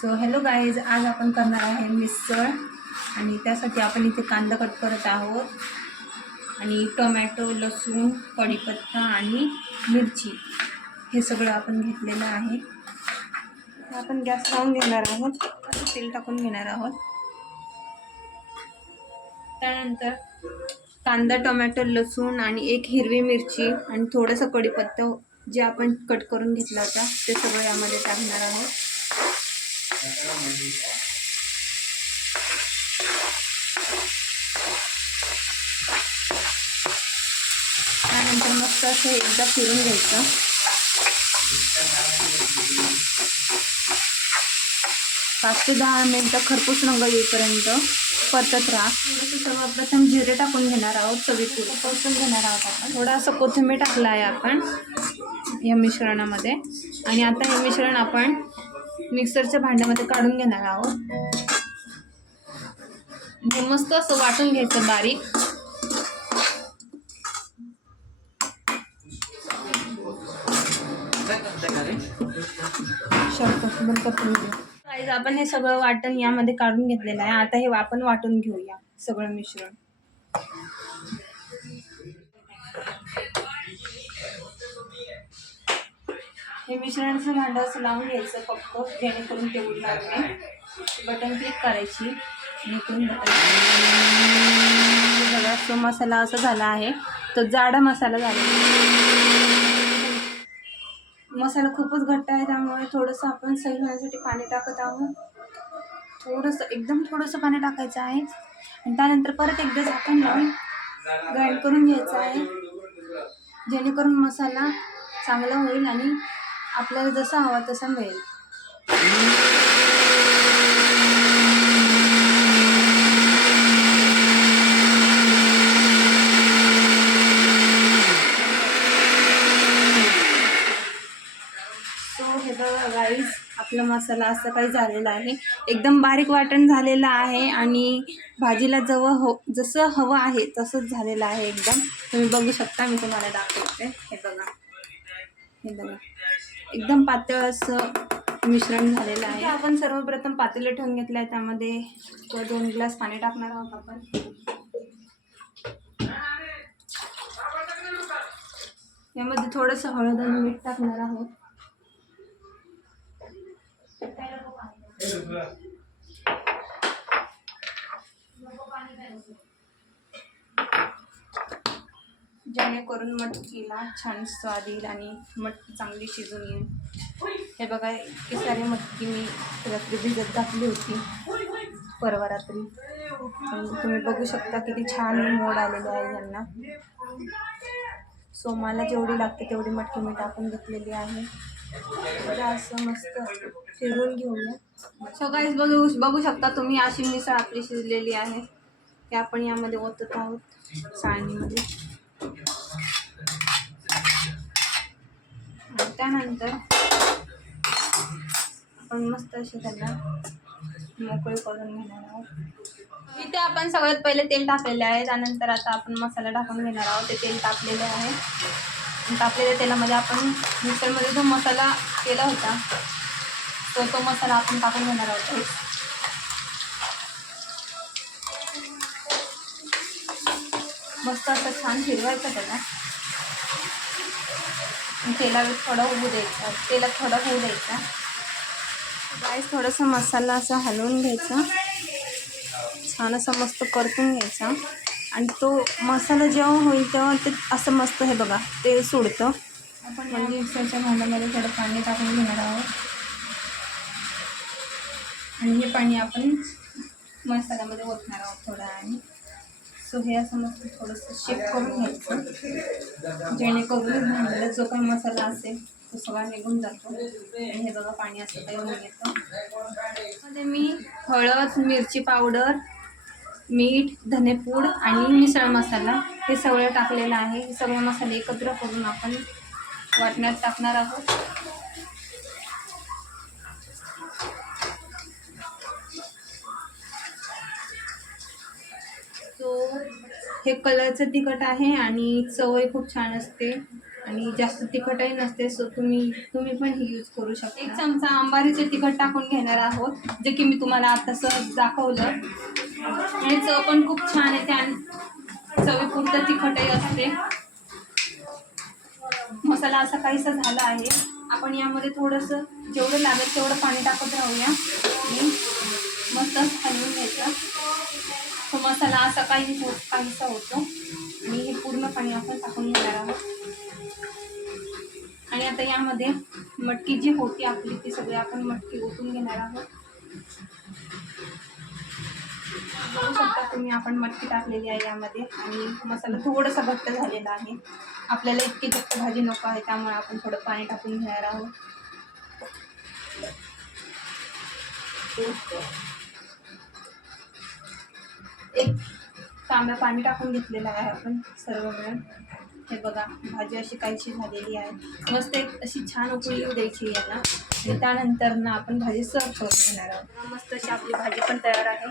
So hello guys, आज आपण करणार आहे मिसळ आणि त्यासाठी आपण इथे कांदा कट करत आहोत आणि टोमॅटो, लसूण, कढीपत्ता आणि मिरची हे सगळं आपण घेतलेलं आहे. आपण गॅस लावून घेणार आहोत, तेल टाकून घेणार आहोत. त्यानंतर कांदा, टोमॅटो, लसूण आणि एक हिरवी मिरची आणि थोडंसं कढीपत्ता जे आपण कट करून घेतला होता ते सगळं यामध्ये टाकणार आहोत. त्यानंतर मस्त असं एकदा फिरून घ्यायचं. पाच ते 10 मिनिटं खरपूस रंग येईपर्यंत परतत राहा. थोडंसं सर्वप्रथम जिरे टाकून घेणार आहोत, चवीपुरतं परतून घेणार आहोत. आपण थोडासा कोथिंबीर टाकला आहे आपण या मिश्रणामध्ये आणि आता हे मिश्रण आपण मिक्सरच्या भांड्यामध्ये काढून घेणार आहोत. हे मस्त असं वाटून घ्यायचं बारीक. आपण हे सगळं वाटण यामध्ये काढून घेतलेलं आहे. आता हे आपण वाटून घेऊया सगळं मिश्रण. हे मिश्रणाचं भांडं असं लावून घ्यायचं फक्त, जेणेकरून ते उडणार नाही. बटन क्लिक करायची आणि इकडून बटन. बघा, तो मसाला असा झाला आहे, तो जाडा मसाला झाला. मसाला खूपच घट्ट आहे, त्यामुळे थोडंसं आपण सही होण्यासाठी पाणी टाकत आहोत. थोडंसं, एकदम थोडंसं पाणी टाकायचं आहे आणि त्यानंतर परत एकदा झाकण लावून ग्राइंड करून घ्यायचं आहे, जेणेकरून मसाला चांगला होईल आणि आपल्याला जसा हवा तसा मिळेल. गाईस, आपला मसाला असं काही झालेला आहे, एकदम बारीक वाटण झालेलं आहे आणि भाजीला जसं हवं आहे तसंच झालेलं आहे एकदम. तुम्ही बघू शकता, मी तुम्हाला दाखवते. हे बघा, एकदम पातळ असं मिश्रण झालेलं आहे. आपण सर्वप्रथम पातेलं ठेवून घेतलं आहे, त्यामध्ये 2 ग्लास पाणी टाकणार आहोत आपण. यामध्ये थोडंसं हळद आणि मीठ टाकणार आहोत. जेणेकरून मटकीला छान स्वाद येईल आणि मटकी चांगली शिजून येईल. हे बघा, इतकी सारी मटकी मी रात्री भिजत घातली होती, परवा रात्री. तुम्ही बघू शकता किती छान मोड आलेले आहे यांना. सो मला जेवढी लागते तेवढी मटकी मी टाकून घेतलेली आहे. असं मस्त फिरून घेऊया. सो गाईस, बघू शकता तुम्ही, अशी मिसळ आपली शिजलेली आहे. ते आपण यामध्ये ओतत आहोत चाळणीमध्ये. त्यानंतर आपण मस्त असे त्यांना मोकळे करून घेणार आहोत. इथे आपण सगळ्यात पहिले तेल टाकलेले आहे. त्यानंतर आता आपण मसाला टाकून घेणार आहोत. ते तेल टाकलेले आहे. टाकलेल्या तेलामध्ये आपण मिक्सरमध्ये जो मसाला केला होता तो मसाला आपण टाकून घेणार आहोत. मस्त असं छान फिरवायचं त्याला. तेलात थोडं होऊ द्यायचा. गाईस, थोडंसं मसाला असं हलवून घ्यायचा, छान असं मस्त परतून घ्यायचा आणि तो मसाला जेव्हा होईल तेव्हा ते असं मस्त, हे बघा, तेल सोडतं. आपण म्हणजे मिक्सरच्या भांड्यामध्ये थोडं पाणी टाकून घेणार आहोत आणि हे पाणी आपण मसाल्यामध्ये ओतणार आहोत थोडं. आणि सो हे असं मस्त थोडंसं शेक करून घ्यायचं, जेणेकरून भांड्याला जो काही मसाला असेल तो सगळा निघून जातो. आणि हे बघा, पाणी असं काही होऊन येतं. मध्ये मी हळद, मिरची पावडर, मीठ, धनेपूड आणि मिसळ मसाला हे सगळं टाकलेलं आहे. हे सगळे मसाले एकत्र करून आपण वाटण्यात टाकणार आहोत. सो हे कलरचं तिखट आहे आणि चवही खूप छान असते आणि जास्त तिखटही नसते, सो तुम्ही पण ही यूज करू शकता. 1 चमचा अंबारीचे तिखट टाकून घेणार आहोत, जे की मी तुम्हाला आता सहज दाखवलं. आणि चव पण खूप छान येते आणि चवीपुरतं तिखटही असते. मसाला असा काहीसा झाला आहे. आपण यामध्ये थोडंसं जेवढं लागेल तेवढं पाणी टाकत राहूया आणि मस्त हलवून घ्यायचं. तो मसाला असा काहीसा होतो आणि हे पूर्ण पाणी आपण टाकून घेणार आहोत. आणि आता यामध्ये मटकी जी होती आपली ती सगळी आपण मटकी ओतून घेणार आहोत. बघू शकता तुम्ही आपण मटकी टाकलेली आहे यामध्ये आणि मसाला थोडासा घट्ट झालेला आहे. आपल्याला इतकी घट्ट भाजी नको आहे, त्यामुळे आपण थोडं पाणी टाकून घेणार आहोत. एक तांब्या पाणी टाकून घेतलेलं आहे आपण सर्व मिळून. हे बघा भाजी अशी काहीशी झालेली आहे. मस्त एक अशी छान उकळी येऊ द्यायची याला आणि त्यानंतर ना आपण भाजी सर्व करून घेणार आहोत. मस्त अशी आपली भाजी पण तयार आहे.